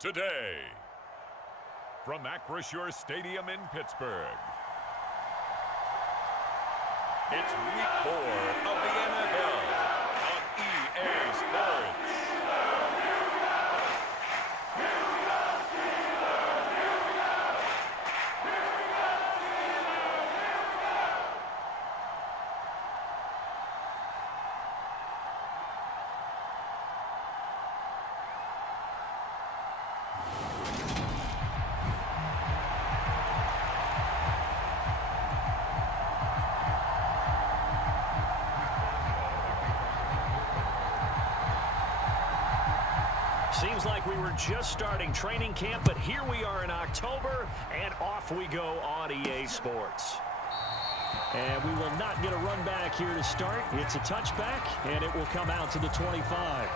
today. From Acrisure Stadium in Pittsburgh, it's Week 4 of the NFL on EA Sports. Seems like we were just starting training camp, but here we are in October, and off we go on EA Sports. And we will not get a run back here to start. It's a touchback, and it will come out to the 25.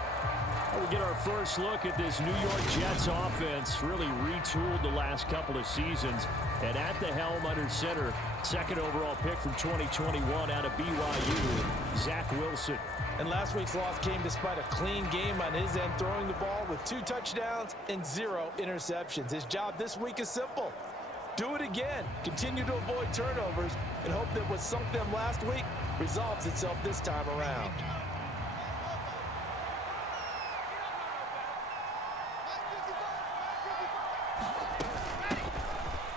We'll get our first look at this New York Jets offense, really retooled the last couple of seasons. And at the helm under center, second overall pick from 2021 out of BYU, Zach Wilson. And last week's loss came despite a clean game on his end, throwing the ball with 2 touchdowns and 0 interceptions. His job this week is simple. Do it again. Continue to avoid turnovers and hope that what sunk them last week resolves itself this time around.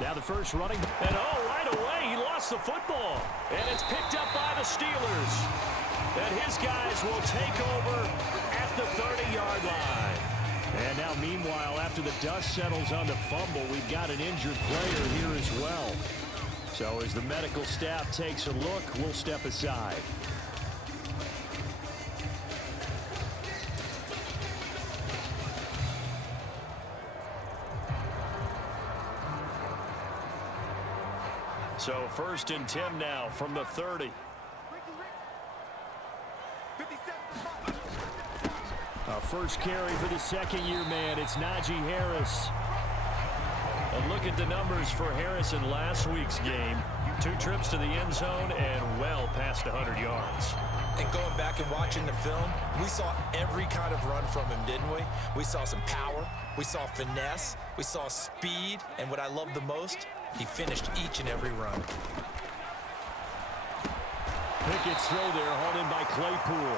Now the first running, and right away he lost the football. And it's picked up by the Steelers. And his guys will take over at the 30-yard line. And now, meanwhile, after the dust settles on the fumble, we've got an injured player here as well. So as the medical staff takes a look, we'll step aside. So 1st and 10 now from the 30. First carry for the second-year man. It's Najee Harris. And look at the numbers for Harris in last week's game. 2 trips to the end zone and well past 100 yards. And going back and watching the film, we saw every kind of run from him, didn't we? We saw some power. We saw finesse. We saw speed. And what I love the most, he finished each and every run. Pickett's throw there, hauled in by Claypool.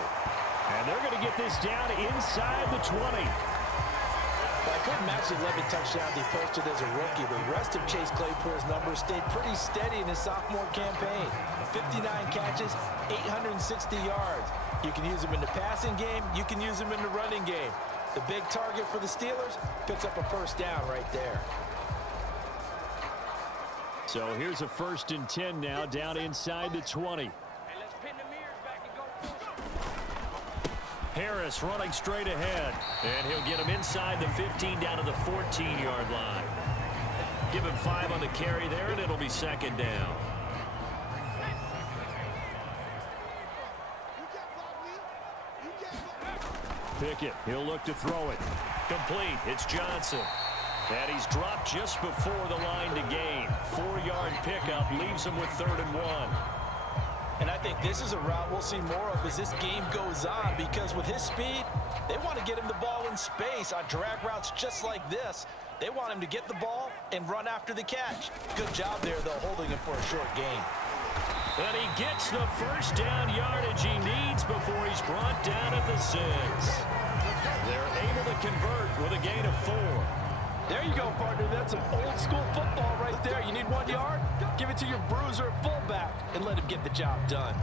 And they're going to get this down inside the 20. Well, I couldn't match the 11 touchdowns he posted as a rookie. The rest of Chase Claypool's numbers stayed pretty steady in his sophomore campaign. 59 catches, 860 yards. You can use him in the passing game. You can use him in the running game. The big target for the Steelers picks up a first down right there. So here's a 1st and 10 now down inside the 20. Harris running straight ahead, and he'll get him inside the 15 down to the 14-yard line. Give him 5 on the carry there, and it'll be 2nd down. Pickett, he'll look to throw it. Complete, it's Johnson. And he's dropped just before the line to gain. 4-yard pickup leaves him with 3rd and 1. And I think this is a route we'll see more of as this game goes on, because with his speed, they want to get him the ball in space on drag routes just like this. They want him to get the ball and run after the catch. Good job there, though, holding him for a short gain. And he gets the first down yardage he needs before he's brought down at the 6. They're able to convert with a gain of 4. There you go, partner. That's some old-school football right there. You need 1 yard? Give it to your bruiser fullback and let him get the job done.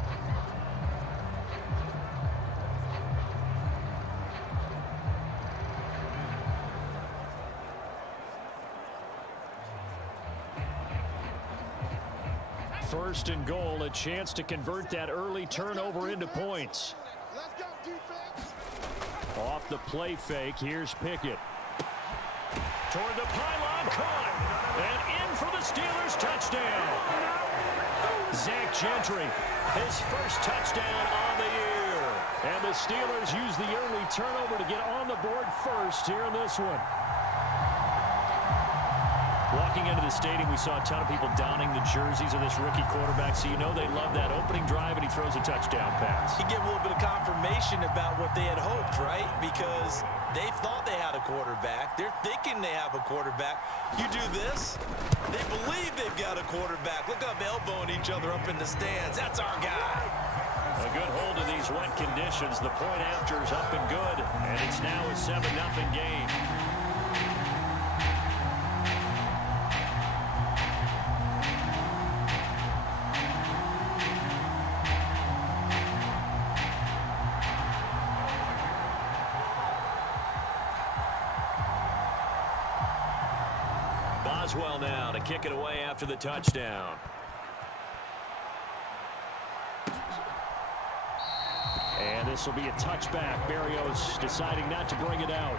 First and goal, a chance to convert that early turnover into points. Off the play fake, here's Pickett. Toward the pylon, caught, and in for the Steelers touchdown. Zach Gentry, his first touchdown on the year. And the Steelers use the early turnover to get on the board first here in this one. Walking into the stadium, we saw a ton of people donning the jerseys of this rookie quarterback, so you know they love that opening drive, and he throws a touchdown pass. He gave a little bit of confirmation about what they had hoped, right? Because they thought they had a quarterback. They're thinking they have a quarterback. You do this, they believe they've got a quarterback. Look up, elbowing each other up in the stands. That's our guy. A good hold of these wet conditions. The point after is up and good, and it's now a 7-0 game. Boswell now to kick it away after the touchdown. And this will be a touchback. Berrios deciding not to bring it out.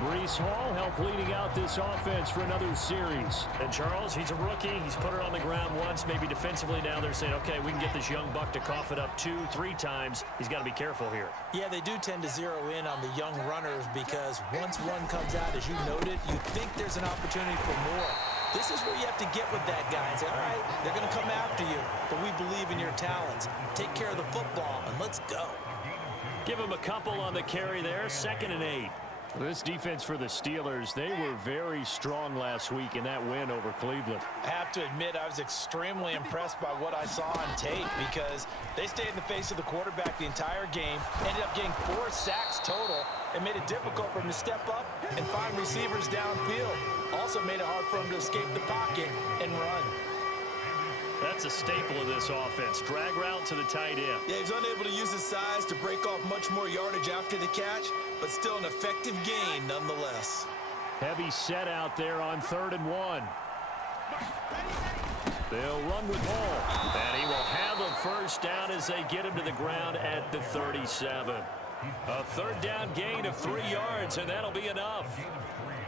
Breece Hall helped leading out this offense for another series. And Charles, he's a rookie. He's put it on the ground once, maybe defensively. Now they're saying, okay, we can get this young buck to cough it up 2-3 times. He's got to be careful here. Yeah, they do tend to zero in on the young runners because once one comes out, as you noted, you think there's an opportunity for more. This is where you have to get with that guy and say, all right, they're going to come after you, but we believe in your talents. Take care of the football, and let's go. Give him a couple on the carry there, 2nd and 8. This defense for the Steelers, they were very strong last week in that win over Cleveland. I have to admit, I was extremely impressed by what I saw on tape because they stayed in the face of the quarterback the entire game, ended up getting 4 sacks total, and made it difficult for him to step up and find receivers downfield. Also made it hard for him to escape the pocket and run. That's a staple of this offense. Drag route to the tight end. Yeah, he's unable to use his size to break off much more yardage after the catch, but still an effective gain nonetheless. Heavy set out there on 3rd and 1. They'll run with Hall. And he will have a first down as they get him to the ground at the 37. A 3rd down gain of 3 yards, and that'll be enough.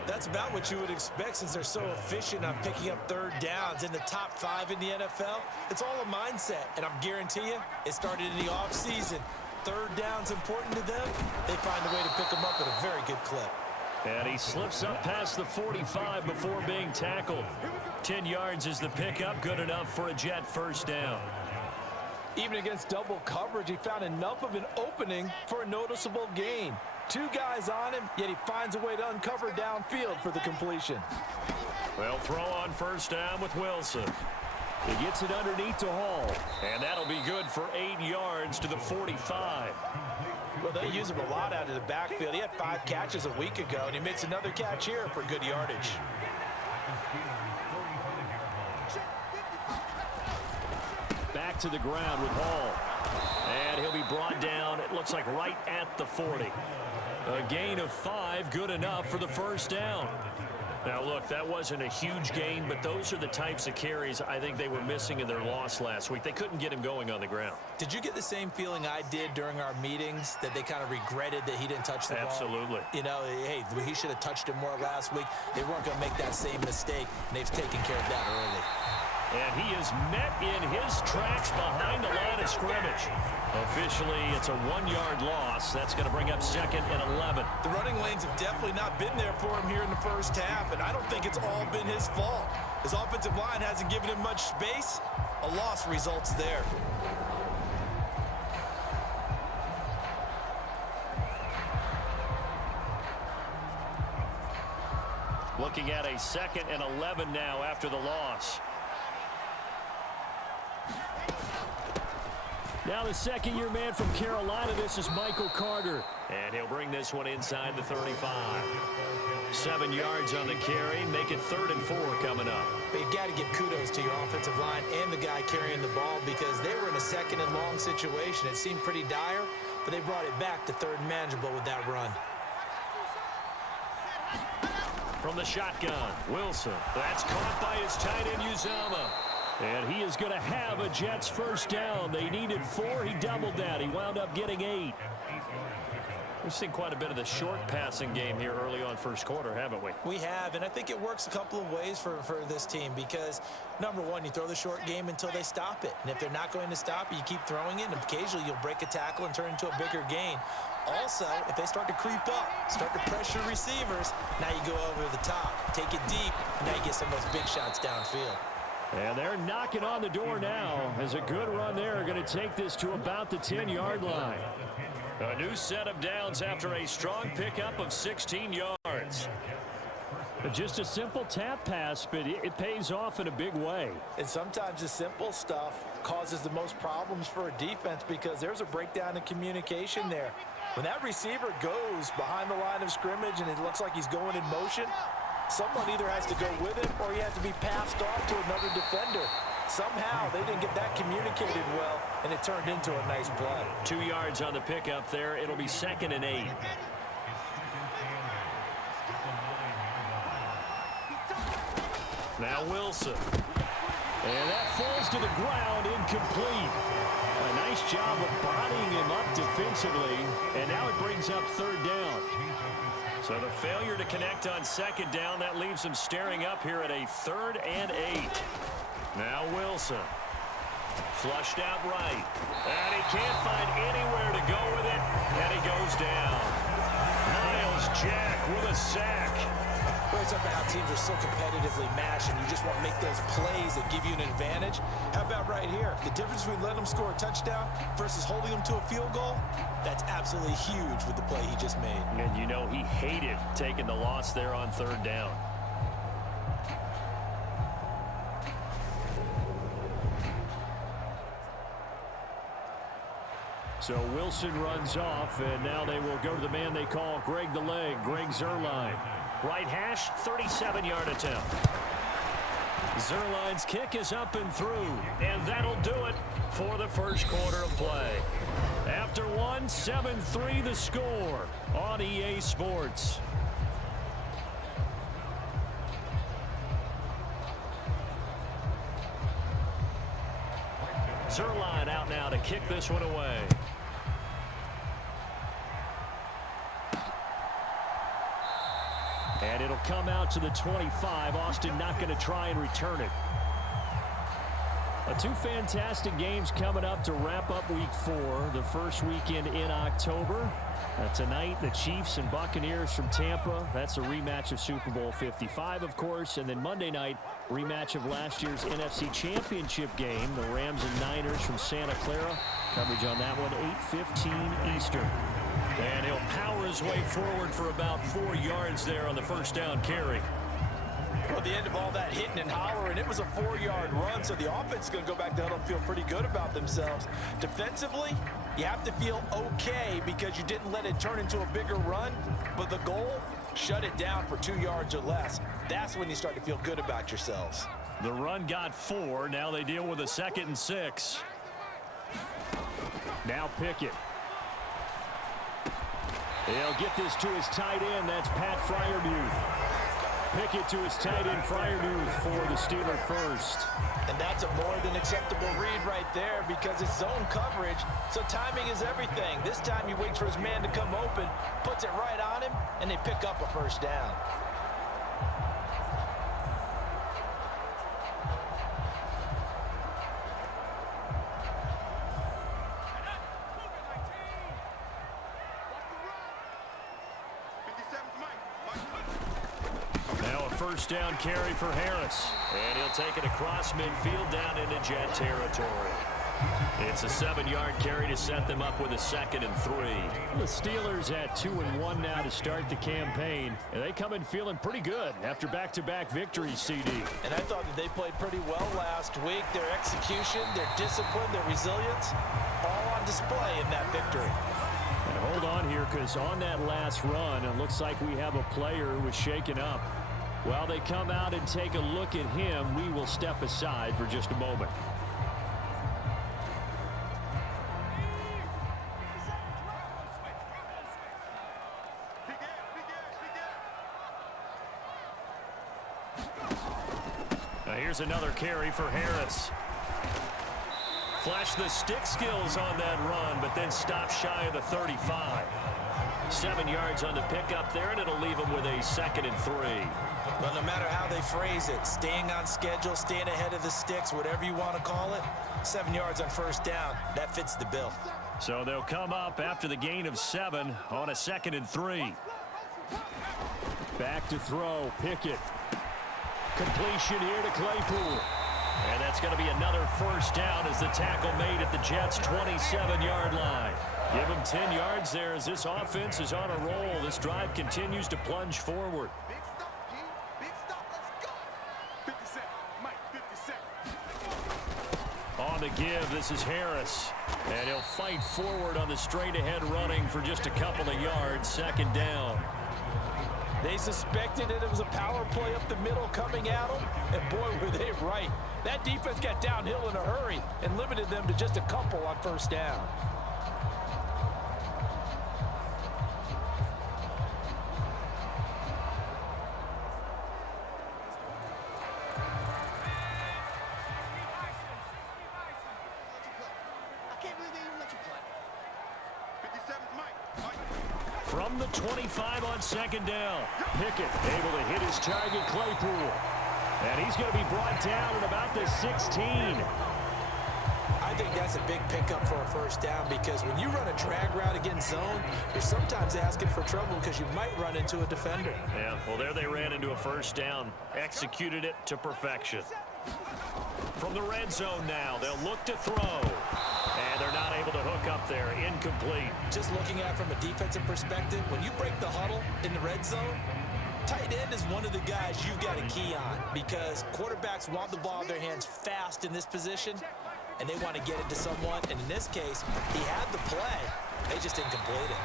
That's about what you would expect since they're so efficient on picking up 3rd downs in the top 5 in the NFL. It's all a mindset, and I'm guarantee you, it started in the offseason. 3rd down's important to them. They find a way to pick them up at a very good clip. And he slips up past the 45 before being tackled. 10 yards is the pickup, good enough for a Jet first down. Even against double coverage, he found enough of an opening for a noticeable gain. 2 guys on him, yet he finds a way to uncover downfield for the completion. Well, throw on first down with Wilson. He gets it underneath to Hall, and that'll be good for 8 yards to the 45. Well, they use him a lot out of the backfield. He had 5 catches a week ago, and he makes another catch here for good yardage. Back to the ground with Hall. And he'll be brought down, it looks like right at the 40. A gain of 5, good enough for the first down. Now, look, that wasn't a huge gain, but those are the types of carries I think they were missing in their loss last week. They couldn't get him going on the ground. Did you get the same feeling I did during our meetings, that they kind of regretted that he didn't touch the ball? Absolutely. You know, hey, he should have touched it more last week. They weren't going to make that same mistake, and they've taken care of that early. And he is met in his tracks behind the line of scrimmage. Officially, it's a 1-yard loss. That's going to bring up 2nd and 11. The running lanes have definitely not been there for him here in the first half, and I don't think it's all been his fault. His offensive line hasn't given him much space. A loss results there. Looking at a 2nd and 11 now after the loss. Now the second-year man from Carolina, this is Michael Carter. And he'll bring this one inside the 35. 7 yards on the carry, make it 3rd and 4 coming up. But you got to give kudos to your offensive line and the guy carrying the ball because they were in a 2nd and long situation. It seemed pretty dire, but they brought it back to 3rd and manageable with that run. From the shotgun, Wilson. That's caught by his tight end, Uzama. And he is going to have a Jets first down. They needed 4. He doubled that. He wound up getting 8. We've seen quite a bit of the short passing game here early on first quarter, haven't we? We have, and I think it works a couple of ways for this team because, number one, you throw the short game until they stop it. And if they're not going to stop it, you keep throwing it, and occasionally you'll break a tackle and turn into a bigger gain. Also, if they start to creep up, start to pressure receivers, now you go over the top, take it deep, and now you get some of those big shots downfield. And they're knocking on the door now as a good run there going to take this to about the 10-yard line. A new set of downs after a strong pickup of 16 yards. Just a simple tap pass, but it pays off in a big way. And sometimes the simple stuff causes the most problems for a defense because there's a breakdown in communication there. When that receiver goes behind the line of scrimmage and it looks like he's going in motion, someone either has to go with him or he has to be passed off to another defender. Somehow they didn't get that communicated well, and it turned into a nice play. 2 yards on the pickup there. It'll be 2nd and 8. Now Wilson. And that falls to the ground, incomplete. A nice job of bodying him up defensively, and now it brings up 3rd down. So the failure to connect on 2nd down, that leaves him staring up here at a 3rd and 8. Now Wilson. Flushed out right. And he can't find anywhere to go with it, and he goes down. Miles Jack with a sack. Well, it's about how teams are so competitively matched, and you just want to make those plays that give you an advantage. How about right here? The difference between letting them score a touchdown versus holding them to a field goal, that's absolutely huge with the play he just made. And you know he hated taking the loss there on 3rd down. So Wilson runs off, and now they will go to the man they call Greg the Leg, Greg Zuerlein. Right hash, 37-yard attempt. Zuerlein's kick is up and through, and that'll do it for the first quarter of play. After one, 7-3 the score on EA Sports. Zuerlein out now to kick this one away. And it'll come out to the 25. Austin not going to try and return it. Two fantastic games coming up to wrap up Week 4, the first weekend in October. Tonight, the Chiefs and Buccaneers from Tampa. That's a rematch of Super Bowl 55, of course. And then Monday night, rematch of last year's NFC Championship game, the Rams and Niners from Santa Clara. Coverage on that one, 8:15 Eastern. And he'll power his way forward for about 4 yards there on the first down carry. Well, at the end of all that hitting and hollering, it was a 4-yard run, so the offense is going to go back there and feel pretty good about themselves. Defensively, you have to feel okay because you didn't let it turn into a bigger run, but the goal, shut it down for 2 yards or less. That's when you start to feel good about yourselves. The run got 4. Now they deal with a 2nd and 6. Now Pickett. He'll get this to his tight end. That's Pat Freiermuth. Pickett to his tight end, Freiermuth, for the Steeler first. And that's a more than acceptable read right there because it's zone coverage, so timing is everything. This time he waits for his man to come open, puts it right on him, and they pick up a first down. First down carry for Harris. And he'll take it across midfield down into Jet territory. It's a 7-yard carry to set them up with a 2nd and 3. The Steelers at 2-1 now to start the campaign. And they come in feeling pretty good after back-to-back victories, CD. And I thought that they played pretty well last week. Their execution, their discipline, their resilience, all on display in that victory. And hold on here, because on that last run, it looks like we have a player who was shaken up. While they come out and take a look at him, we will step aside for just a moment. Now here's another carry for Harris. Flash the stick skills on that run, but then stop shy of the 35. 7 yards on the pickup there, and it'll leave him with a 2nd and 3. But no matter how they phrase it, staying on schedule, staying ahead of the sticks, whatever you want to call it, 7 yards on first down, that fits the bill. So they'll come up after the gain of 7 on a 2nd and 3. Back to throw. Pickett. Completion here to Claypool. And that's going to be another first down as the tackle made at the Jets' 27-yard line. Give them 10 yards there as this offense is on a roll. This drive continues to plunge forward. Big stop, G. Big stop. Let's go. 57. Mike, 57. On the give, this is Harris. And he'll fight forward on the straight-ahead running for just a couple of yards. 2nd down. They suspected that it was a power play up the middle coming at them, and boy, were they right. That defense got downhill in a hurry and limited them to just a couple on 1st down. From the 25 on 2nd down. Pickett able to hit his target, Claypool. And he's going to be brought down at about the 16. I think that's a big pickup for a 1st down because when you run a drag route against zone, you're sometimes asking for trouble because you might run into a defender. Yeah, well, there they ran into a 1st down. Executed it to perfection. From the red zone now, they'll look to throw. And they're not able to hook up there. Incomplete. Just looking at it from a defensive perspective, when you break the huddle in the red zone, tight end is one of the guys you've got to key on because quarterbacks want the ball in their hands fast in this position, and they want to get it to someone. And in this case, he had the play. They just didn't complete it.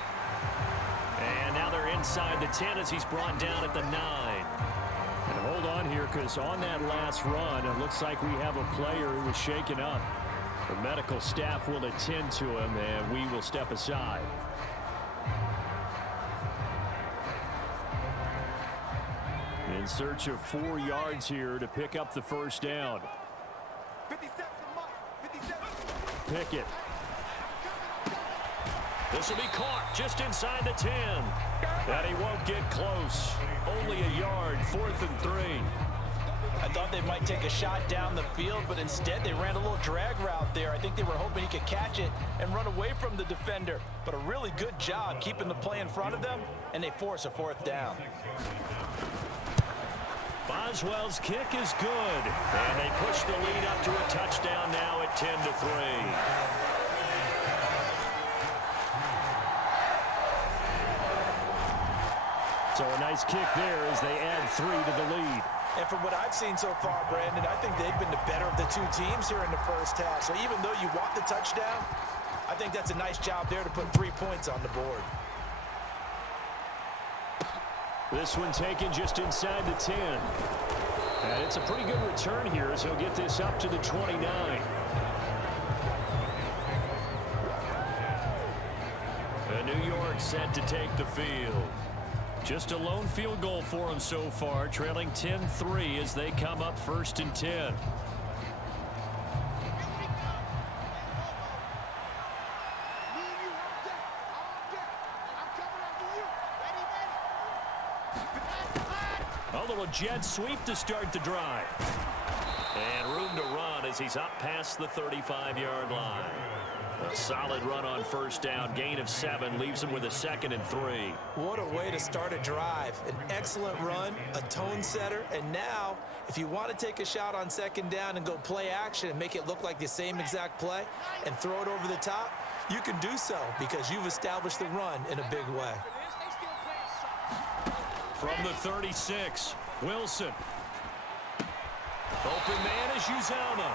And now they're inside the 10 as he's brought down at the 9. And hold on here because on that last run, it looks like we have a player who was shaken up. The medical staff will attend to him, and we will step aside. In search of 4 yards here to pick up the 1st down. 57. Pickett. This will be caught just inside the 10. And he won't get close. Only a yard, 4th and 3. I thought they might take a shot down the field, but instead they ran a little drag route there. I think they were hoping he could catch it and run away from the defender. But a really good job keeping the play in front of them, and they force a 4th down. Boswell's kick is good. And they push the lead up to a touchdown now at 10-3. So a nice kick there as they add 3 to the lead. And from what I've seen so far, Brandon, I think they've been the better of the two teams here in the 1st half. So even though you want the touchdown, I think that's a nice job there to put 3 points on the board. This one taken just inside the 10. And it's a pretty good return here as he'll get this up to the 29. And New York set to take the field. Just a lone field goal for them so far, trailing 10-3 as they come up 1st and 10. A little jet sweep to start the drive. And room to run as he's up past the 35-yard line. A solid run on 1st down. Gain of 7 leaves him with a 2nd and 3. What a way to start a drive. An excellent run, a tone setter, and now if you want to take a shot on 2nd down and go play action and make it look like the same exact play and throw it over the top, you can do so because you've established the run in a big way. From the 36, Wilson. Open man is Uzama.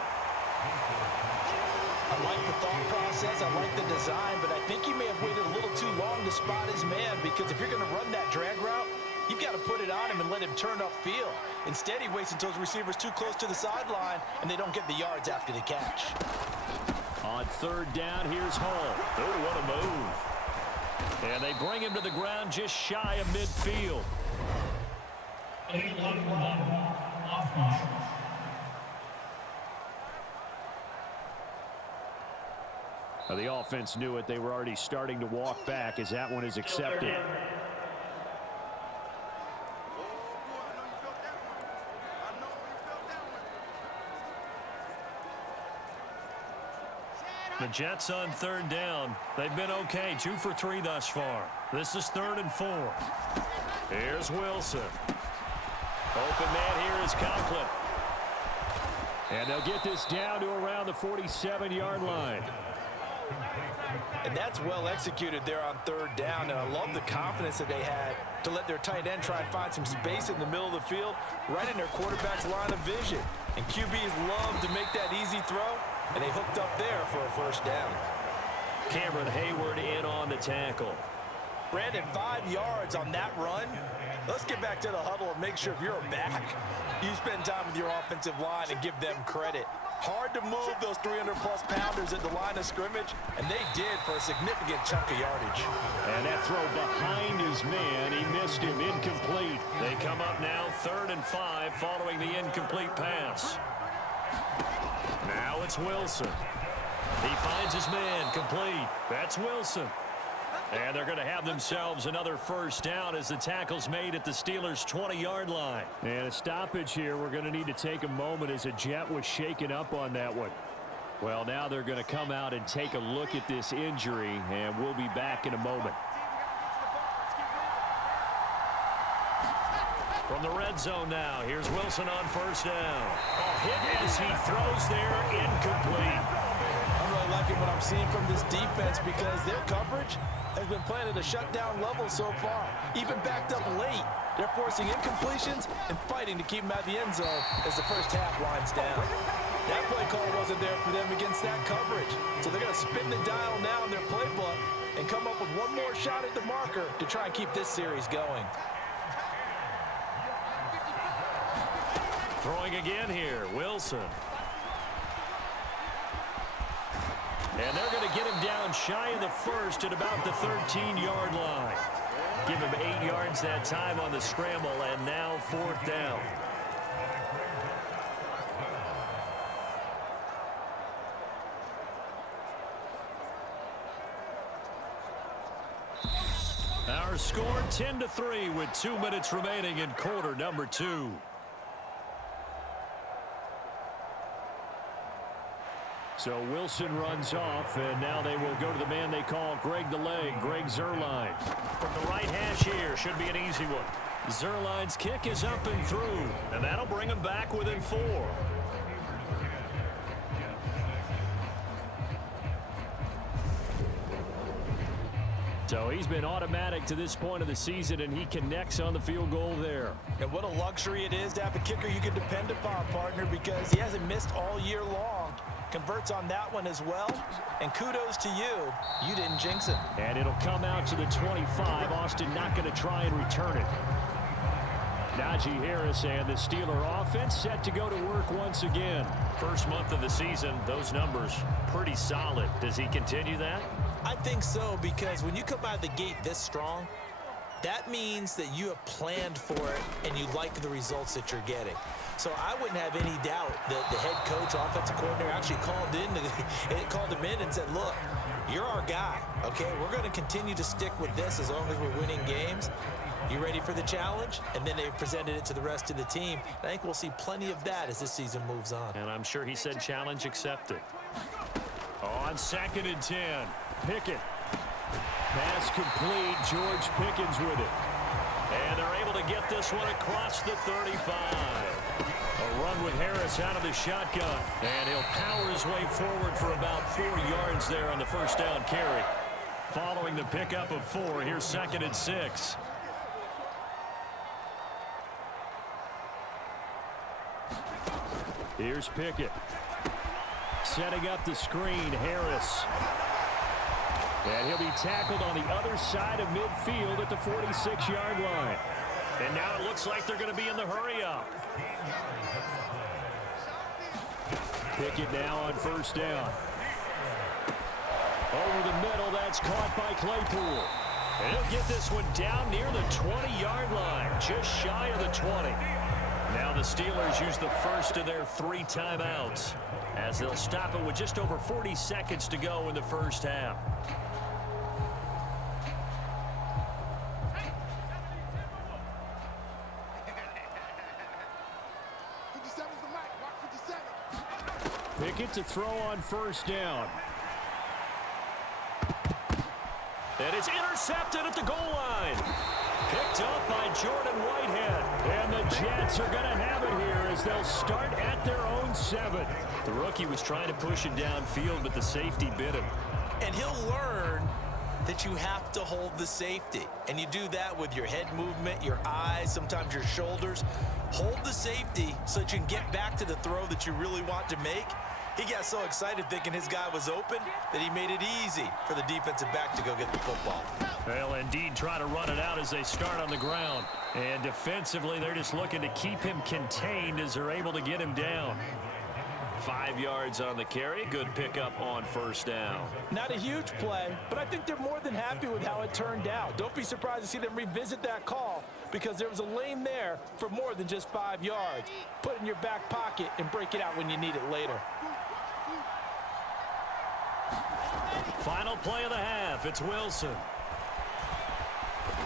I like the thought process, I like the design, but I think he may have waited a little too long to spot his man because if you're going to run that drag route, you've got to put it on him and let him turn upfield. Instead, he waits until his receiver's too close to the sideline and they don't get the yards after the catch. On 3rd down, here's Hall. Oh, what a move. And they bring him to the ground just shy of midfield. The offense knew it. They were already starting to walk back as that one is accepted. The Jets on third down. They've been okay, 2 for 3 thus far. This is 3rd and 4. Here's Wilson. Open man here is Conklin. And they'll get this down to around the 47-yard line. And that's well executed there on third down. And I love the confidence that they had to let their tight end try and find some space in the middle of the field, right in their quarterback's line of vision. And QBs love to make that easy throw, and they hooked up there for a first down. Cameron Hayward in on the tackle. Brandon, 5 yards on that run. Let's get back to the huddle and make sure if you're a back, you spend time with your offensive line and give them credit. Hard to move those 300-plus pounders at the line of scrimmage, and they did for a significant chunk of yardage. And that throw behind his man, he missed him, incomplete. They come up now 3rd and 5 following the incomplete pass. Now it's Wilson. He finds his man, complete. That's Wilson. And they're going to have themselves another first down as the tackle's made at the Steelers' 20-yard line. And a stoppage here. We're going to need to take a moment as a Jet was shaken up on that one. Well, now they're going to come out and take a look at this injury, and we'll be back in a moment. From the red zone now, here's Wilson on first down. Hit as he throws there, incomplete. I'm really liking what I'm seeing from this defense because their coverage has been playing at a shutdown level so far. Even backed up late, they're forcing incompletions and fighting to keep them out of the end zone as the first half winds down. That play call wasn't there for them against that coverage. So they're going to spin the dial now in their playbook and come up with one more shot at the marker to try and keep this series going. Throwing again here, Wilson. And they're going to get him down shy of the first at about the 13-yard line. Give him 8 yards that time on the scramble, and now 4th down. Our score 10-3 with 2 minutes remaining in quarter number 2. So Wilson runs off, and now they will go to the man they call Greg the Leg, Greg Zuerlein. From the right hash here, should be an easy one. Zuerlein's kick is up and through, and that'll bring him back within 4. So he's been automatic to this point of the season, and he connects on the field goal there. And what a luxury it is to have a kicker you can depend upon, partner, because he hasn't missed all year long. Converts on that one as well, and kudos to you. You didn't jinx it. And it'll come out to the 25. Austin not going to try and return it. Najee Harris and the Steeler offense set to go to work once again. First month of the season, those numbers pretty solid. Does he continue that? I think so, because when you come out of the gate this strong, that means that you have planned for it and you like the results that you're getting. So I wouldn't have any doubt that the head coach, offensive coordinator actually called him in and said, look, you're our guy, okay? We're going to continue to stick with this as long as we're winning games. You ready for the challenge? And then they presented it to the rest of the team. I think we'll see plenty of that as this season moves on. And I'm sure he said challenge accepted. On 2nd and 10, Pickett. Pass complete, George Pickens with it. And they're able to get this one across the 35. A run with Harris out of the shotgun. And he'll power his way forward for about 4 yards there on the first down carry. Following the pickup of 4, here's 2nd and 6. Here's Pickett. Setting up the screen, Harris. And he'll be tackled on the other side of midfield at the 46-yard line. And now it looks like they're going to be in the hurry-up. Pickett now on first down. Over the middle, that's caught by Claypool. And he'll get this one down near the 20-yard line, just shy of the 20. Now the Steelers use the first of their 3 timeouts as they'll stop it with just over 40 seconds to go in the first half. Pickett to throw on first down. And it's intercepted at the goal line. Picked up by Jordan Whitehead. And the Jets are going to have it here as they'll start at their own 7. The rookie was trying to push it downfield, but the safety bit him. And he'll learn that you have to hold the safety. And you do that with your head movement, your eyes, sometimes your shoulders. Hold the safety so that you can get back to the throw that you really want to make. He got so excited thinking his guy was open that he made it easy for the defensive back to go get the football. They'll indeed try to run it out as they start on the ground. And defensively, they're just looking to keep him contained as they're able to get him down. 5 yards on the carry. Good pickup on first down. Not a huge play, but I think they're more than happy with how it turned out. Don't be surprised to see them revisit that call because there was a lane there for more than just 5 yards. Put it in your back pocket and break it out when you need it later. Final play of the half. It's Wilson.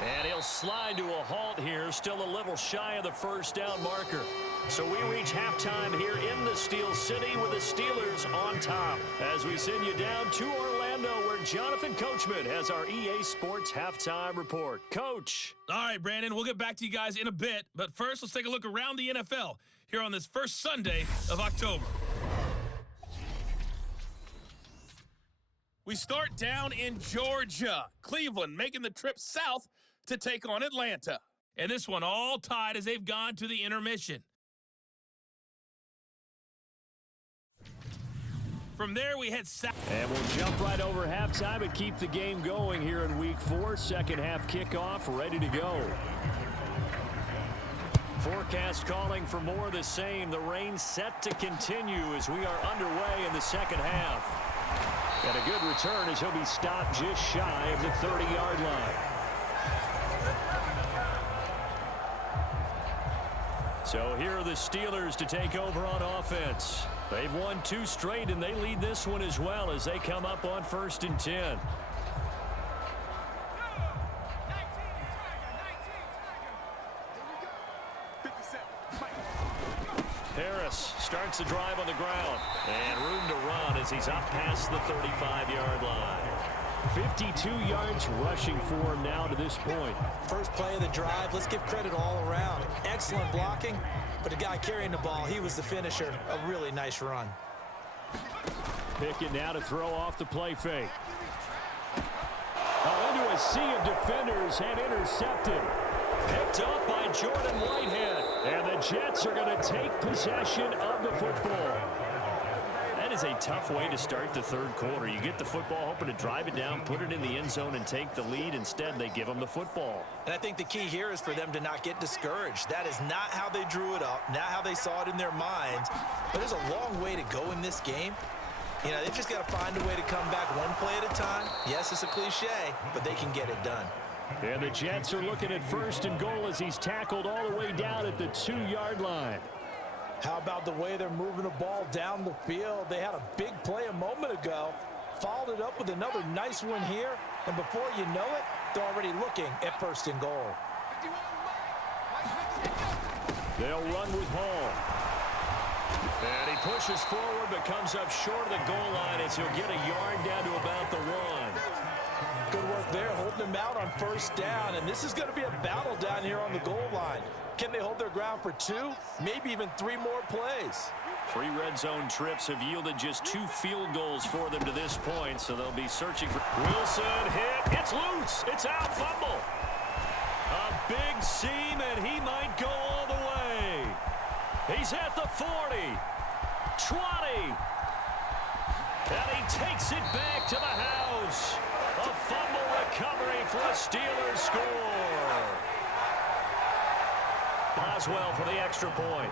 And he'll slide to a halt here, still a little shy of the first down marker. So we reach halftime here in the Steel City with the Steelers on top. As we send you down to Orlando where Jonathan Coachman has our EA Sports halftime report. Coach. All right, Brandon, we'll get back to you guys in a bit. But first, let's take a look around the NFL here on this first Sunday of October. We start down in Georgia. Cleveland making the trip south to take on Atlanta. And this one all tied as they've gone to the intermission. From there, we head south. And we'll jump right over halftime and keep the game going here in Week 4. Second half kickoff ready to go. Forecast calling for more of the same. The rain set to continue as we are underway in the second half. And a good return as he'll be stopped just shy of the 30-yard line. So here are the Steelers to take over on offense. They've won 2 straight, and they lead this one as well as they come up on 1st and 10. Harris starts the drive on the ground. And room to run as he's up past the 35-yard line. 52 yards rushing for him now to this point. First play of the drive, let's give credit all around. Excellent blocking, but the guy carrying the ball, he was the finisher. A really nice run. Pickett now to throw off the play fake. Into a sea of defenders and intercepted. Picked up by Jordan Whitehead. And the Jets are going to take possession of the football. That is a tough way to start the third quarter. You get the football, hoping to drive it down, put it in the end zone, and take the lead. Instead, they give them the football. And I think the key here is for them to not get discouraged. That is not how they drew it up, not how they saw it in their minds. But there's a long way to go in this game. You know, they've just got to find a way to come back one play at a time. Yes, it's a cliche, but they can get it done. And the Jets are looking at 1st and goal as he's tackled all the way down at the 2-yard line. How about the way they're moving the ball down the field? They had a big play a moment ago, followed it up with another nice one here, and before you know it, they're already looking at 1st and goal. They'll run with Hall. And he pushes forward but comes up short of the goal line as he'll get a yard down to about the 1. Good work there, holding them out on 1st down, and this is going to be a battle down here on the goal line. Can they hold their ground for 2, maybe even 3 more plays? 3 red zone trips have yielded just 2 field goals for them to this point, so they'll be searching for Wilson. Hit. It's loose. It's out. Fumble. A big seam, and he might go all the way. He's at the 40. 20. And he takes it back to the house. A fumble recovery for a Steelers score. Boswell for the extra point.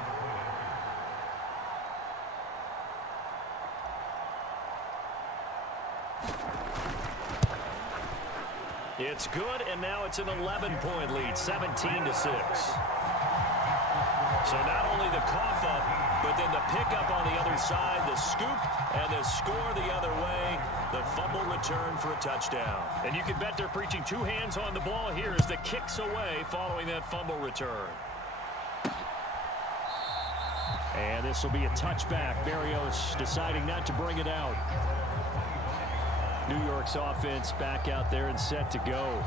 It's good, and now it's an 11-point lead, 17-6. So not only the cough up, but then the pickup on the other side, the scoop, and the score the other way, the fumble return for a touchdown. And you can bet they're preaching 2 hands on the ball here as the kicks away following that fumble return. And this will be a touchback. Berrios deciding not to bring it out. New York's offense back out there and set to go.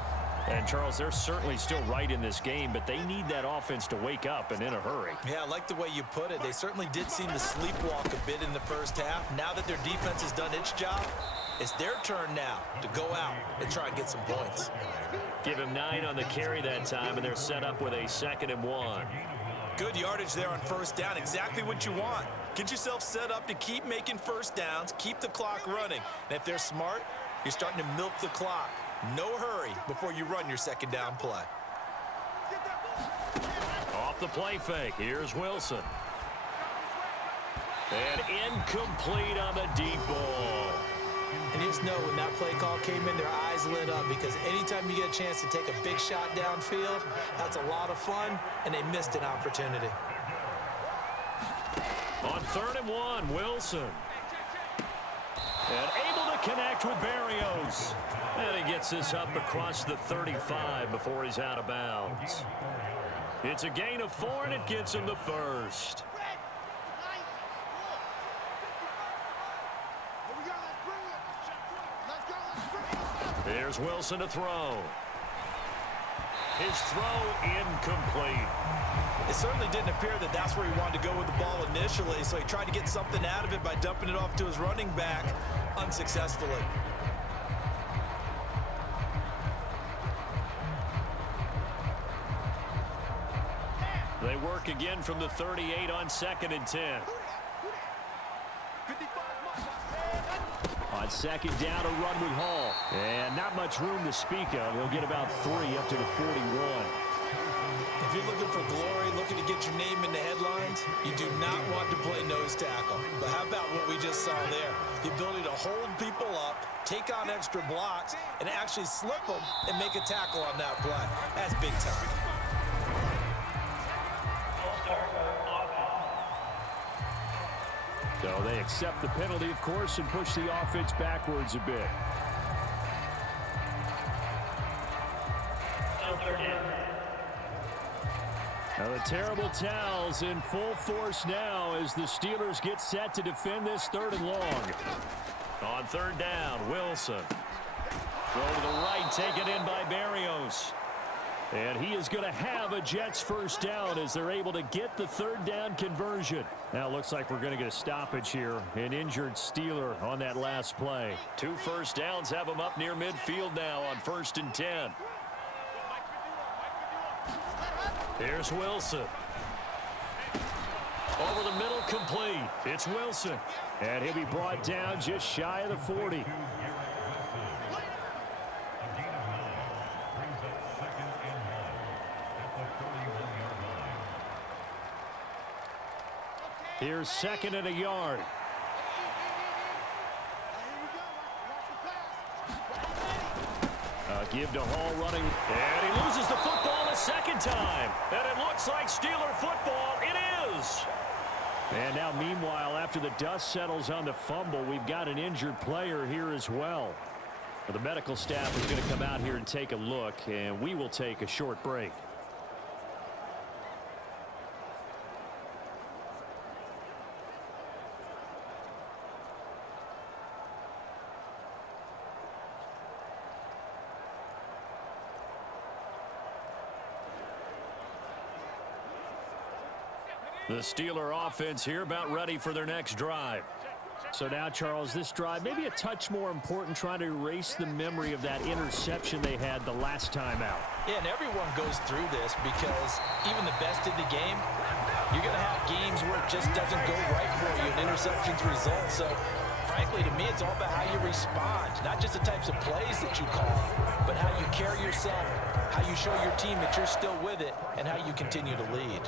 And, Charles, they're certainly still right in this game, but they need that offense to wake up and in a hurry. Yeah, I like the way you put it. They certainly did seem to sleepwalk a bit in the first half. Now that their defense has done its job, it's their turn now to go out and try and get some points. Give him 9 on the carry that time, and they're set up with a 2nd and 1. Good yardage there on first down. Exactly what you want. Get yourself set up to keep making first downs, keep the clock running. And if they're smart, you're starting to milk the clock. No hurry before you run your 2nd down play. Off the play fake, here's Wilson. And incomplete on the deep ball. And you just know when that play call came in, their eyes lit up, because anytime you get a chance to take a big shot downfield, that's a lot of fun, and they missed an opportunity. On 3rd and 1, Wilson. And able to connect with Berrios. And he gets this up across the 35 before he's out of bounds. It's a gain of 4, and it gets him the first. Here's Wilson to throw. His throw incomplete. It certainly didn't appear that that's where he wanted to go with the ball initially, so he tried to get something out of it by dumping it off to his running back unsuccessfully. They work again from the 38 on 2nd and 10. On 2nd down, a run with Hall. And not much room to speak of. He'll get about 3 up to the 41. If you're looking for glory, looking to get your name in the headlines, you do not want to play nose tackle. But how about what we just saw there? The ability to hold people up, take on extra blocks, and actually slip them and make a tackle on that play. That's big time. So they accept the penalty, of course, and push the offense backwards a bit. Now the terrible towels in full force now as the Steelers get set to defend this 3rd and long. On 3rd down, Wilson. Throw to the right, taken in by Berrios. And he is going to have a Jets first down as they're able to get the 3rd down conversion. Now it looks like we're going to get a stoppage here. An injured Steeler on that last play. 2 first downs have him up near midfield now on 1st and 10. Here's Wilson. Over the middle, complete. It's Wilson. And he'll be brought down just shy of the 40. Here's 2nd and a yard. Give to Hall running. And he loses the football a 2nd time. And it looks like Steeler football. It is. And now, meanwhile, after the dust settles on the fumble, we've got an injured player here as well. The medical staff is going to come out here and take a look, and we will take a short break. The Steeler offense here about ready for their next drive. So now, Charles, this drive maybe a touch more important, trying to erase the memory of that interception they had the last time out. Yeah, and everyone goes through this because even the best in the game, you're going to have games where it just doesn't go right for you and interceptions result. So, frankly, to me, it's all about how you respond, not just the types of plays that you call, but how you carry yourself, how you show your team that you're still with it, and how you continue to lead.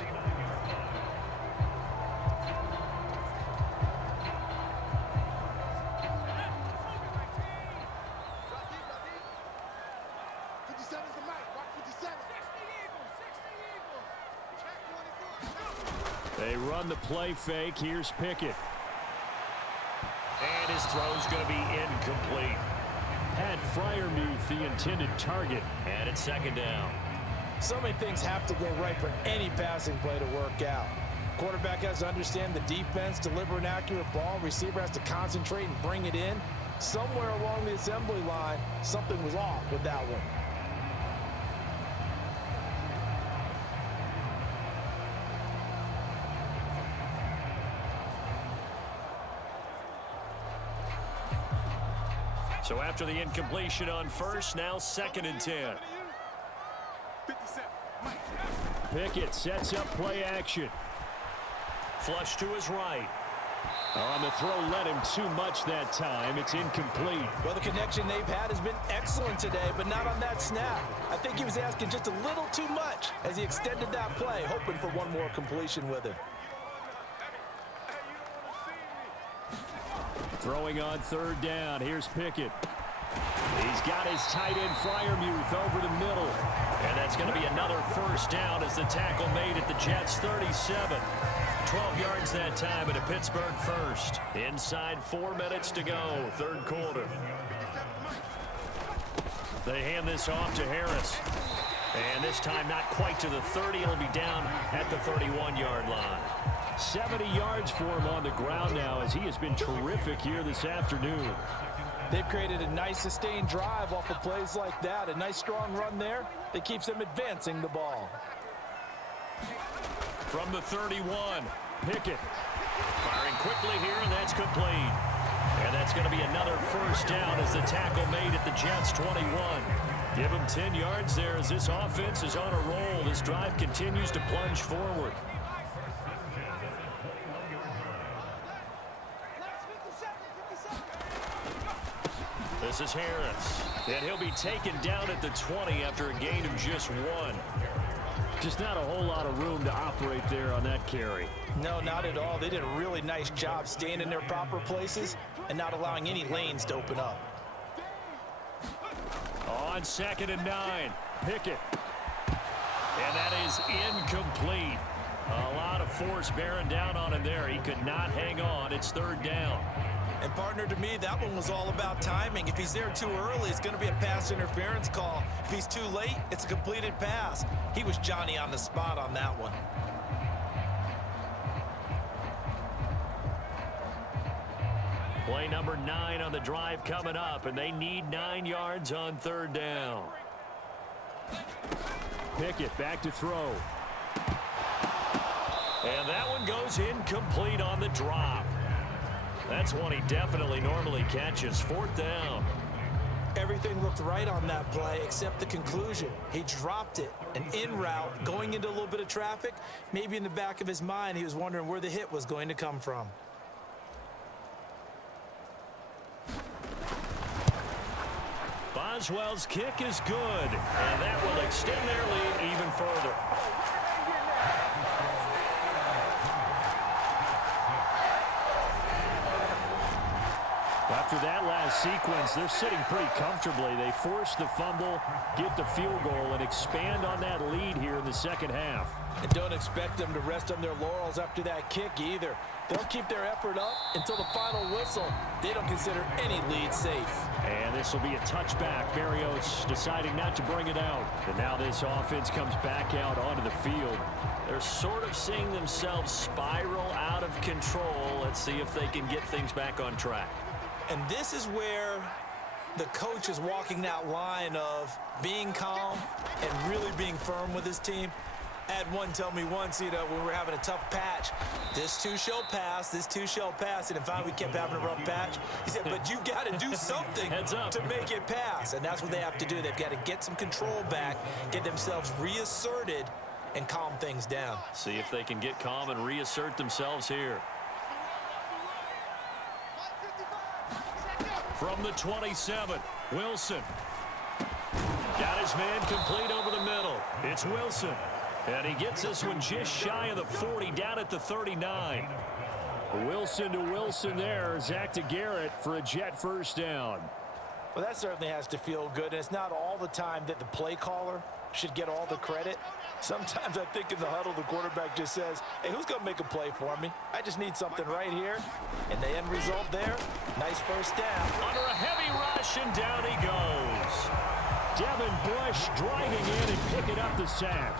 They run the play fake. Here's Pickett. And his throw's going to be incomplete. Pat Freiermuth, the intended target. And it's 2nd down. So many things have to go right for any passing play to work out. Quarterback has to understand the defense, deliver an accurate ball. Receiver has to concentrate and bring it in. somewhere along the assembly line, something was off with that one. So after the incompletion on first, now 2nd and 10. Pickett sets up play action. Flush to his right. On the throw, led him too much that time. It's incomplete. Well, the connection they've had has been excellent today, but not on that snap. I think he was asking just a little too much as he extended that play, hoping for one more completion with him. Throwing on 3rd down. Here's Pickett. He's got his tight end Freiermuth over the middle. And that's going to be another 1st down as the tackle made at the Jets' 37. 12 yards that time at a Pittsburgh 1st. Inside 4 minutes to go, 3rd quarter. They hand this off to Harris. And this time not quite to the 30. It'll be down at the 31-yard line. 70 yards for him on the ground now as he has been terrific here this afternoon. They've created a nice sustained drive off of plays like that. A nice strong run there that keeps them advancing the ball. From the 31, Pickett firing quickly here, and that's complete. And that's going to be another 1st down as the tackle made at the Jets' 21. Give him 10 yards there as this offense is on a roll. This drive continues to plunge forward. This is Harris, and he'll be taken down at the 20 after a gain of just 1. Just not a whole lot of room to operate there on that carry. No, not at all. They did a really nice job staying in their proper places and not allowing any lanes to open up. On 2nd and 9, Pickett. And that is incomplete. A lot of force bearing down on him there. He could not hang on. It's 3rd down. And partner, to me, that one was all about timing. If he's there too early, it's going to be a pass interference call. If he's too late, it's a completed pass. He was Johnny on the spot on that one. Play number 9 on the drive coming up, and they need 9 yards on 3rd down. Pickett back to throw. And that one goes incomplete on the drop. That's one he definitely normally catches. 4th down. Everything looked right on that play except the conclusion. He dropped it, and en route, going into a little bit of traffic, maybe in the back of his mind, he was wondering where the hit was going to come from. Boswell's kick is good, and that will extend their lead even further. After that last sequence, they're sitting pretty comfortably. They force the fumble, get the field goal, and expand on that lead here in the 2nd half. And don't expect them to rest on their laurels after that kick either. They'll keep their effort up until the final whistle. They don't consider any lead safe. And this will be a touchback. Berrios deciding not to bring it out. And now this offense comes back out onto the field. They're sort of seeing themselves spiral out of control. Let's see if they can get things back on track. And this is where the coach is walking that line of being calm and really being firm with his team. I had one tell me once, when we were having a tough patch, this too shall pass, this too shall pass. And finally we kept having a rough patch. He said, but you got to do something to make it pass. And that's what they have to do. They've got to get some control back, get themselves reasserted, and calm things down. See if they can get calm and reassert themselves here. From the 27, Wilson. Got his man complete over the middle. It's Wilson. And he gets this one just shy of the 40, down at the 39. Wilson to Wilson there. Zach to Garrett for a Jet 1st down. Well, that certainly has to feel good. And it's not all the time that the play caller should get all the credit. Sometimes I think in the huddle, the quarterback just says, hey, who's going to make a play for me? I just need something right here. And the end result there, nice 1st down. Under a heavy rush, and down he goes. Devin Bush driving in and picking up the sack.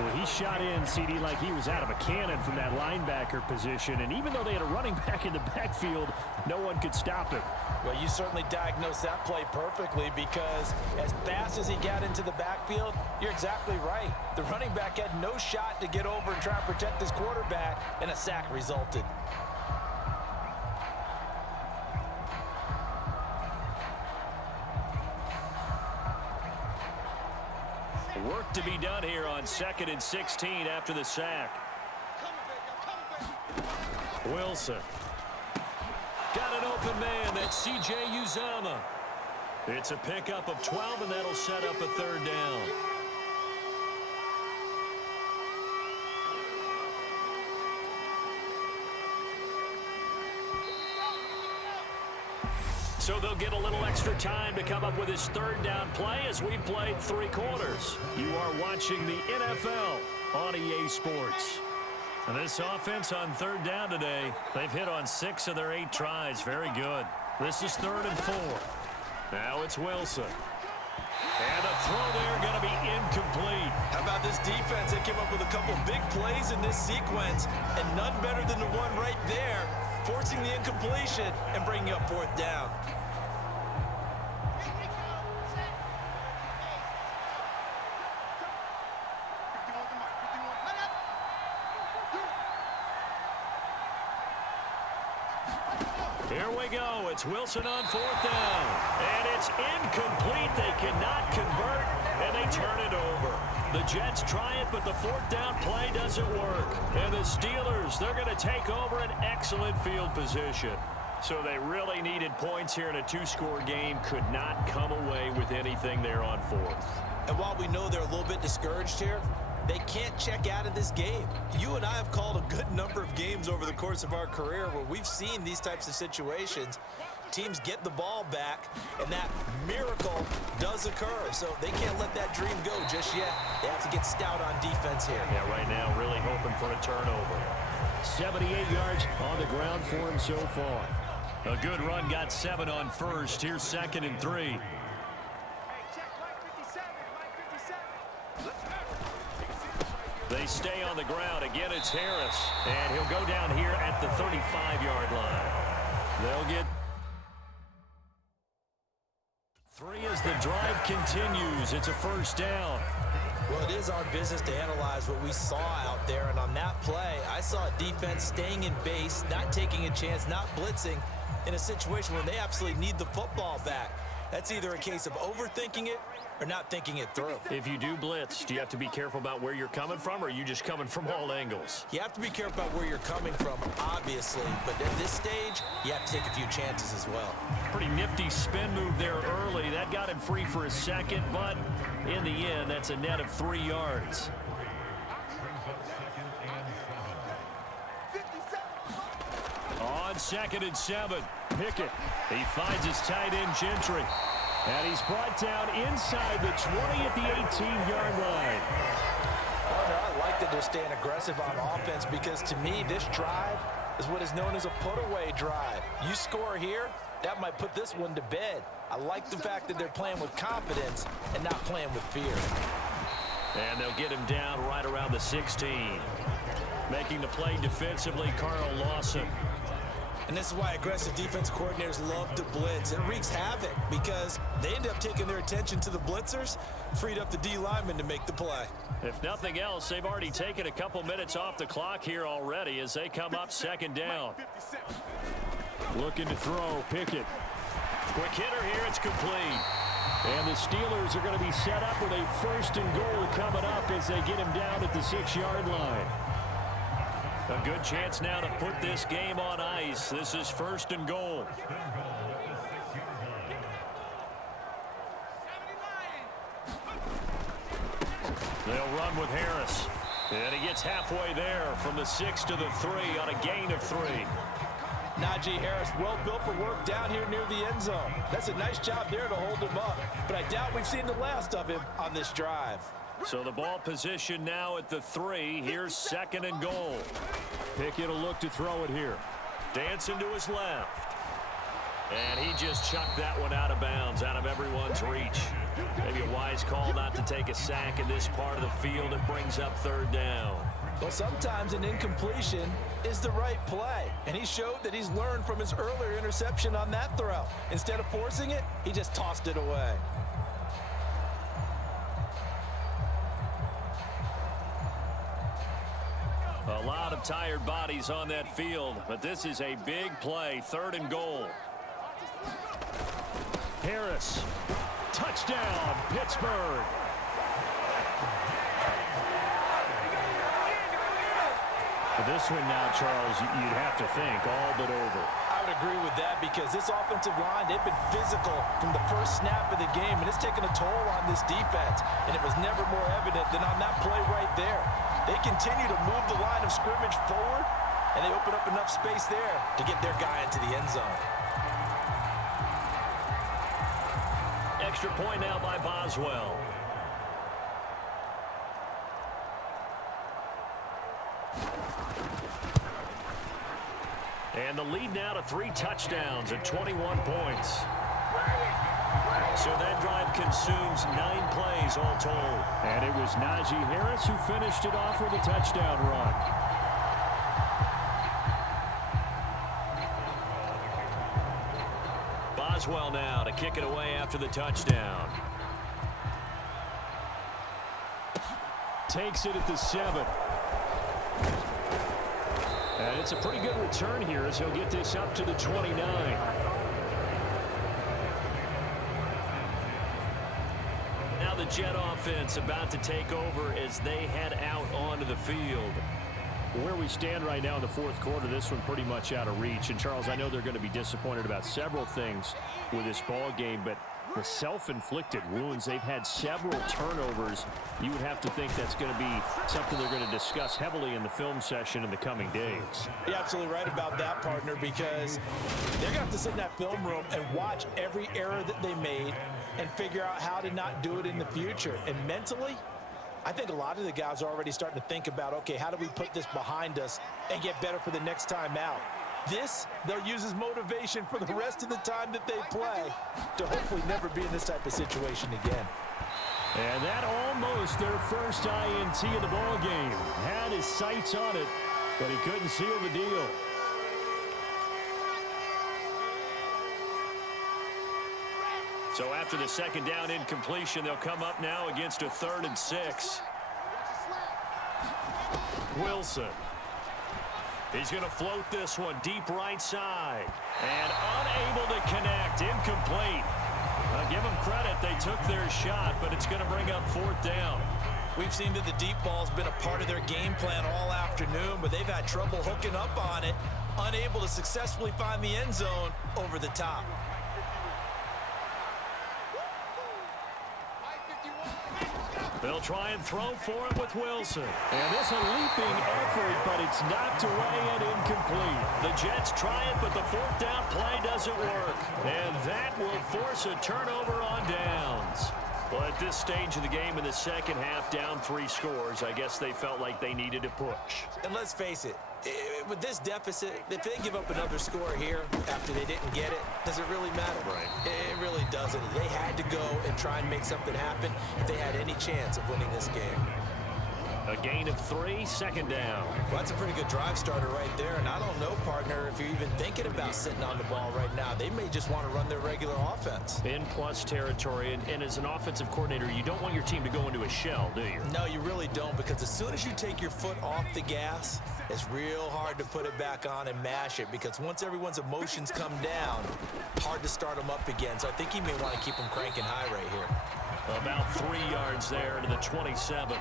Well, he shot in, CD, like he was out of a cannon from that linebacker position. And even though they had a running back in the backfield, no one could stop him. Well, you certainly diagnosed that play perfectly because as fast as he got into the backfield, you're exactly right. The running back had no shot to get over and try and protect his quarterback, and a sack resulted. Work to be done here on 2nd and 16 after the sack. Wilson. Got an open man. That's C.J. Uzama. It's a pickup of 12, and that'll set up a 3rd down. So they'll get a little extra time to come up with his 3rd down play as we've played 3 quarters. You are watching the NFL on EA Sports. And this offense on 3rd down today, they've hit on 6 of their 8 tries. Very good. This is 3rd and 4. Now it's Wilson. And the throw there going to be incomplete. How about this defense? They came up with a couple big plays in this sequence, and none better than the one right there, forcing the incompletion and bringing up 4th down. Here we go. It's Wilson on 4th down. And it's incomplete. They cannot convert, and they turn it over. The Jets try it, but the 4th down play doesn't work. And the Steelers, they're going to take over an excellent field position. So they really needed points here in a 2-score game. Could not come away with anything there on 4th. And while we know they're a little bit discouraged here, they can't check out of this game. You and I have called a good number of games over the course of our career where we've seen these types of situations. Teams get the ball back, and that miracle does occur. So they can't let that dream go just yet. They have to get stout on defense here. Yeah, right now really hoping for a turnover. 78 yards on the ground for him so far. A good run, got 7 on 1st. Here's 2nd and 3. They stay on the ground. Again, it's Harris. And he'll go down here at the 35-yard line. They'll get 3 as the drive continues. It's a 1st down. Well, it is our business to analyze what we saw out there. And on that play, I saw a defense staying in base, not taking a chance, not blitzing in a situation where they absolutely need the football back. That's either a case of overthinking it or not thinking it through. If you do blitz, do you have to be careful about where you're coming from, or are you just coming from all angles? You have to be careful about where you're coming from, obviously, but at this stage, you have to take a few chances as well. Pretty nifty spin move there early. That got him free for a second, but in the end, that's a net of 3 yards. On 2nd and 7, Pickett. He finds his tight end, Gentry. And he's brought down inside the 20 at the 18-yard line. Oh, no, I like that they're staying aggressive on offense because, to me, this drive is what is known as a put-away drive. You score here, that might put this one to bed. I like the fact that they're playing with confidence and not playing with fear. And they'll get him down right around the 16. Making the play defensively, Carl Lawson. And this is why aggressive defense coordinators love to blitz. It wreaks havoc because they end up taking their attention to the blitzers, freed up the D lineman to make the play. If nothing else, they've already taken a couple minutes off the clock here already as they come up 2nd down. Looking to throw, Pickett. Quick hitter here, it's complete. And the Steelers are going to be set up with a 1st and goal coming up as they get him down at the 6-yard line. A good chance now to put this game on ice. This is 1st and goal. They'll run with Harris. And he gets halfway there from the 6 to the 3 on a gain of 3. Najee Harris, well built for work down here near the end zone. That's a nice job there to hold him up. But I doubt we've seen the last of him on this drive. So the ball position now at the 3. Here's 2nd and goal. Pickett will look to throw it here. Dancing to his left. And he just chucked that one out of bounds, out of everyone's reach. Maybe a wise call not to take a sack in this part of the field. It brings up third down. Well, sometimes an incompletion is the right play, and he showed that he's learned from his earlier interception on that throw. Instead of forcing it, he just tossed it away. A lot of tired bodies on that field, but this is a big play, 3rd and goal. Harris, touchdown, Pittsburgh. This one now, Charles, you'd have to think all but over. I would agree with that because this offensive line, they've been physical from the first snap of the game, and it's taken a toll on this defense, and it was never more evident than on that play right there. They continue to move the line of scrimmage forward, and they open up enough space there to get their guy into the end zone. Extra point now by Boswell. And the lead now to 3 touchdowns at 21 points. So that drive consumes 9 plays all told. And it was Najee Harris who finished it off with a touchdown run. Boswell now to kick it away after the touchdown. Takes it at the 7. And it's a pretty good return here as he'll get this up to the 29. Now the Jet offense about to take over as they head out onto the field. Where we stand right now in the 4th quarter, this one pretty much out of reach. And, Charles, I know they're going to be disappointed about several things with this ball game, but the self-inflicted wounds, they've had several turnovers. You would have to think that's going to be something they're going to discuss heavily in the film session in the coming days. You're absolutely right about that, partner, because they're going to have to sit in that film room and watch every error that they made and figure out how to not do it in the future. And mentally, I think a lot of the guys are already starting to think about, okay, how do we put this behind us and get better for the next time out? This, they'll use as motivation for the rest of the time that they play to hopefully never be in this type of situation again. And that almost their first INT of the ball game. Had his sights on it, but he couldn't seal the deal. So after the 2nd down incompletion, they'll come up now against a 3rd and 6. Wilson. He's going to float this one deep right side. And unable to connect. Incomplete. Give them credit. They took their shot, but it's going to bring up 4th down. We've seen that the deep ball's been a part of their game plan all afternoon, but they've had trouble hooking up on it, unable to successfully find the end zone over the top. They'll try and throw for it with Wilson. And this a leaping effort, but it's knocked away and incomplete. The Jets try it, but the 4th down play doesn't work. And that will force a turnover on downs. Well, at this stage of the game in the 2nd half, down 3 scores, I guess they felt like they needed to push. And let's face it, with this deficit, if they give up another score here after they didn't get it, does it really matter? Right. It really doesn't. They had to go and try and make something happen if they had any chance of winning this game. A gain of 3, 2nd down. Well, that's a pretty good drive starter right there, and I don't know, partner, if you're even thinking about sitting on the ball right now. They may just want to run their regular offense. In plus territory, and as an offensive coordinator, you don't want your team to go into a shell, do you? No, you really don't, because as soon as you take your foot off the gas, it's real hard to put it back on and mash it, because once everyone's emotions come down, hard to start them up again. So I think he may want to keep them cranking high right here. About 3 yards there to the 27.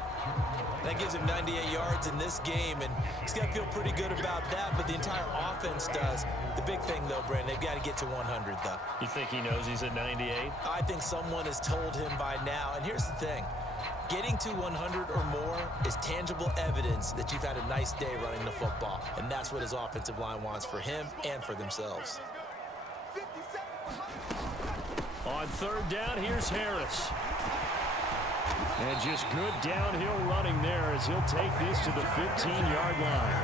That gives him 98 yards in this game, and he's got to feel pretty good about that, but the entire offense does. The big thing, though, Brandon, they've got to get to 100, though. You think he knows he's at 98? I think someone has told him by now, and here's the thing. Getting to 100 or more is tangible evidence that you've had a nice day running the football, and that's what his offensive line wants for him and for themselves. On 3rd down, here's Harris. And just good downhill running there as he'll take this to the 15-yard line.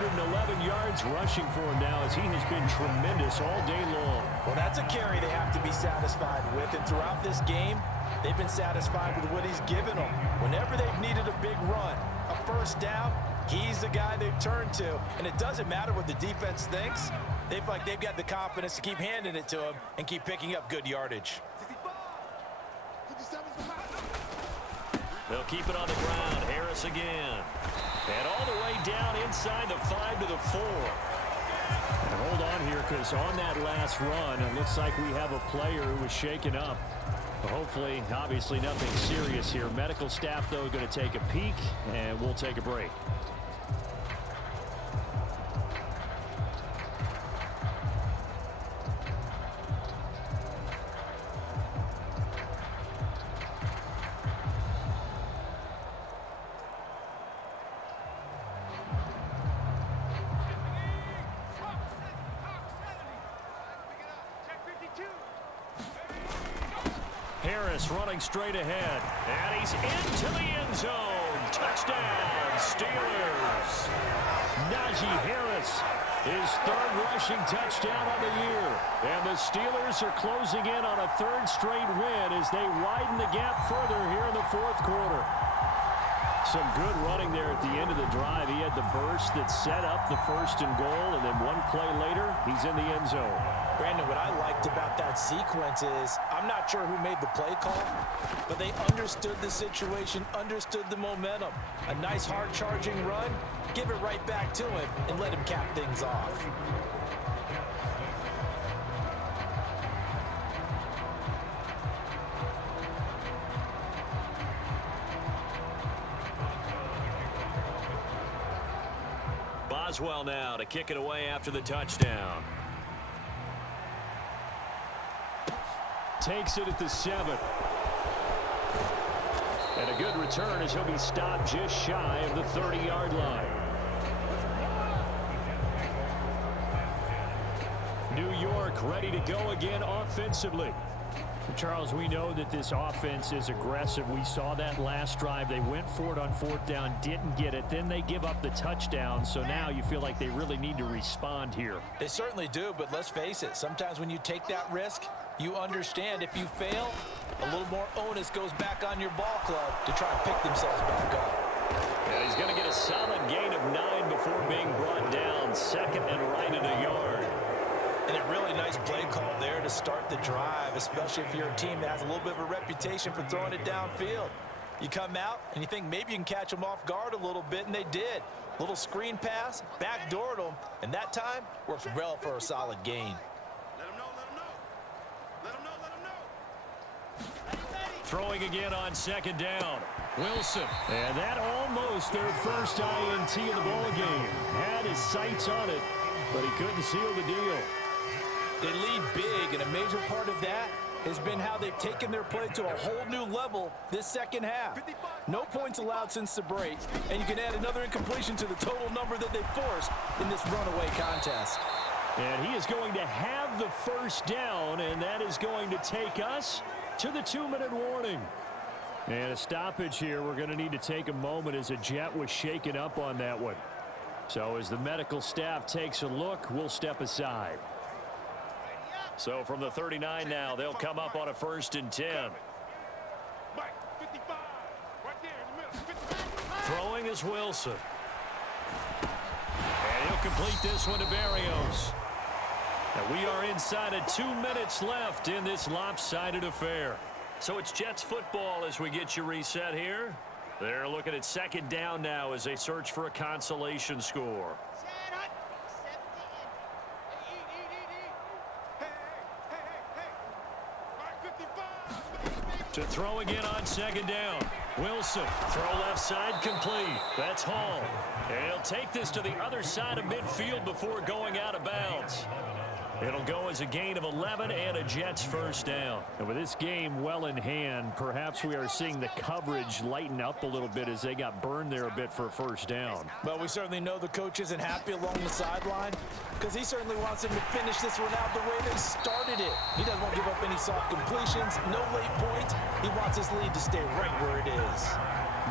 111 yards rushing for him now as he has been tremendous all day long. Well, that's a carry they have to be satisfied with. And throughout this game, they've been satisfied with what he's given them. Whenever they've needed a big run, a first down, he's the guy they've turned to. And it doesn't matter what the defense thinks. They feel like they've got the confidence to keep handing it to him and keep picking up good yardage. They'll keep it on the ground. Harris again. And all the way down inside the 5 to the 4. And hold on here because on that last run, it looks like we have a player who was shaken up. But hopefully, obviously nothing serious here. Medical staff, though, going to take a peek, and we'll take a break. Harris running straight ahead. And he's into the end zone. Touchdown, Steelers. Najee Harris, his third rushing touchdown on the year. And the Steelers are closing in on a third straight win as they widen the gap further here in the fourth quarter. Some good running there at the end of the drive. He had the burst that set up the 1st and goal, and then one play later, he's in the end zone. Brandon, what I liked about that sequence is I'm not sure who made the play call, but they understood the situation, understood the momentum. A nice hard-charging run, give it right back to him, and let him cap things off. Boswell now to kick it away after the touchdown. Takes it at the 7. And a good return as he'll be stopped just shy of the 30-yard line. New York ready to go again offensively. Charles, we know that this offense is aggressive. We saw that last drive. They went for it on 4th down, didn't get it. Then they give up the touchdown. So now you feel like they really need to respond here. They certainly do, but let's face it. Sometimes when you take that risk, you understand if you fail, a little more onus goes back on your ball club to try and pick themselves back up. And he's going to get a solid gain of 9 before being brought down. 2nd and right at a yard. And a really nice play call there to start the drive, especially if you're a team that has a little bit of a reputation for throwing it downfield. You come out and you think maybe you can catch them off guard a little bit, and they did. Little screen pass, backdoored them, and that time works well for a solid gain. Throwing again on 2nd down. Wilson. And that almost their first INT of the ball game. Had his sights on it, but he couldn't seal the deal. They lead big, and a major part of that has been how they've taken their play to a whole new level this second half. No points allowed since the break, and you can add another incompletion to the total number that they forced in this runaway contest. And he is going to have the first down, and that is going to take us to the 2-minute warning. And a stoppage here. We're going to need to take a moment as a jet was shaken up on that one. So as the medical staff takes a look, we'll step aside. So from the 39 now, they'll come up on a 1st and 10. Throwing is Wilson. And he'll complete this one to Barrios. And we are inside of 2 minutes left in this lopsided affair. So it's Jets football as we get you reset here. They're looking at 2nd down now as they search for a consolation score. To throw again on 2nd down. Wilson, throw left side complete. That's Hall. And he'll take this to the other side of midfield before going out of bounds. It'll go as a gain of 11 and a Jets first down. And with this game well in hand, perhaps we are seeing the coverage lighten up a little bit as they got burned there a bit for a first down. Well, we certainly know the coach isn't happy along the sideline because he certainly wants them to finish this one out the way they started it. He doesn't want to give up any soft completions, no late points. He wants his lead to stay right where it is.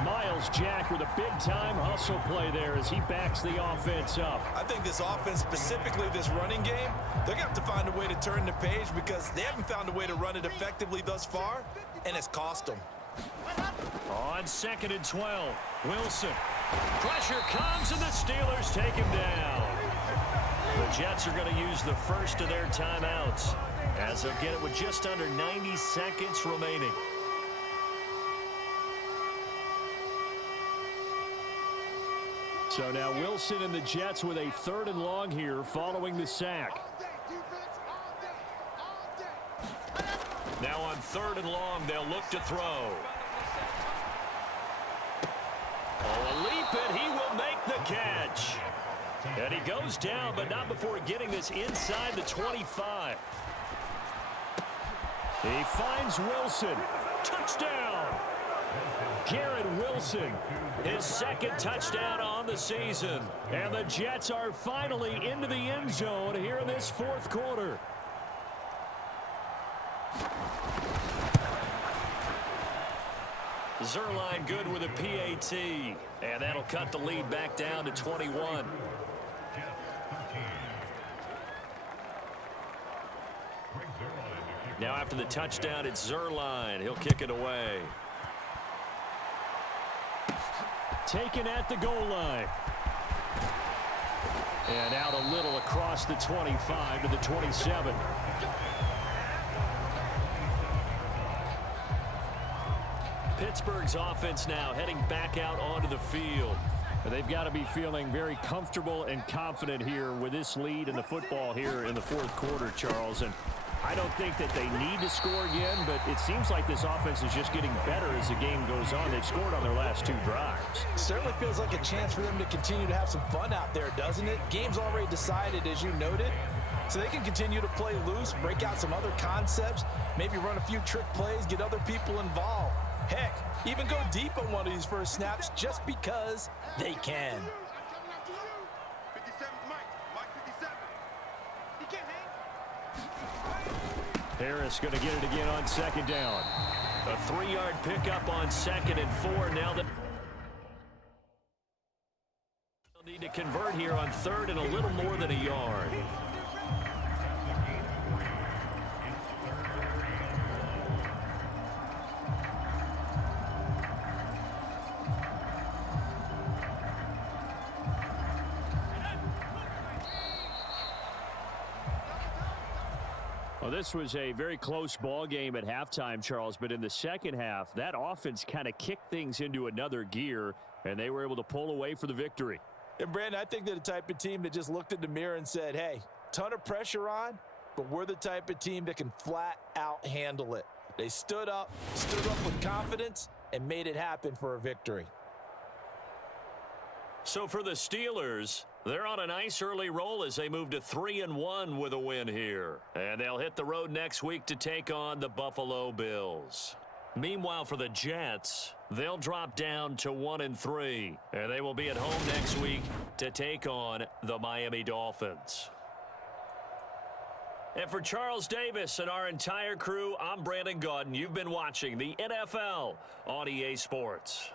Miles Jack with a big-time hustle play there as he backs the offense up. I think this offense, specifically this running game, they're going to have to find a way to turn the page because they haven't found a way to run it effectively thus far, and it's cost them. On 2nd and 12, Wilson. Pressure comes, and the Steelers take him down. The Jets are going to use the first of their timeouts as they'll get it with just under 90 seconds remaining. So now Wilson and the Jets with a 3rd and long here following the sack. Now on 3rd and long, they'll look to throw. Oh, a leap, and he will make the catch. And he goes down, but not before getting this inside the 25. He finds Wilson. Touchdown! Garrett Wilson, his 2nd touchdown on the season. And the Jets are finally into the end zone here in this 4th quarter. Zerline good with a PAT. And that'll cut the lead back down to 21. Now after the touchdown, it's Zerline. He'll kick it away. Taken at the goal line. And out a little across the 25 to the 27. Pittsburgh's offense now heading back out onto the field. They've got to be feeling very comfortable and confident here with this lead in the football here in the 4th quarter, Charles. And I don't think that they need to score again, but it seems like this offense is just getting better as the game goes on. They've scored on their last 2 drives. Certainly feels like a chance for them to continue to have some fun out there, doesn't it? Game's already decided, as you noted, so they can continue to play loose, break out some other concepts, maybe run a few trick plays, get other people involved. Heck, even go deep on one of these first snaps just because they can. 57, Mike 57. He can't hang. Harris going to get it again on 2nd down. A 3-yard pickup on 2nd and 4. Now they'll need to convert here on 3rd and a little more than a yard. Well, this was a very close ball game at halftime, Charles, but in the second half, that offense kind of kicked things into another gear, and they were able to pull away for the victory. And, Brandon, I think they're the type of team that just looked in the mirror and said, hey, ton of pressure on, but we're the type of team that can flat out handle it. They stood up with confidence, and made it happen for a victory. So for the Steelers, they're on a nice early roll as they move to 3-1 with a win here. And they'll hit the road next week to take on the Buffalo Bills. Meanwhile, for the Jets, they'll drop down to 1-3. And they will be at home next week to take on the Miami Dolphins. And for Charles Davis and our entire crew, I'm Brandon Gaudin. You've been watching the NFL on EA Sports.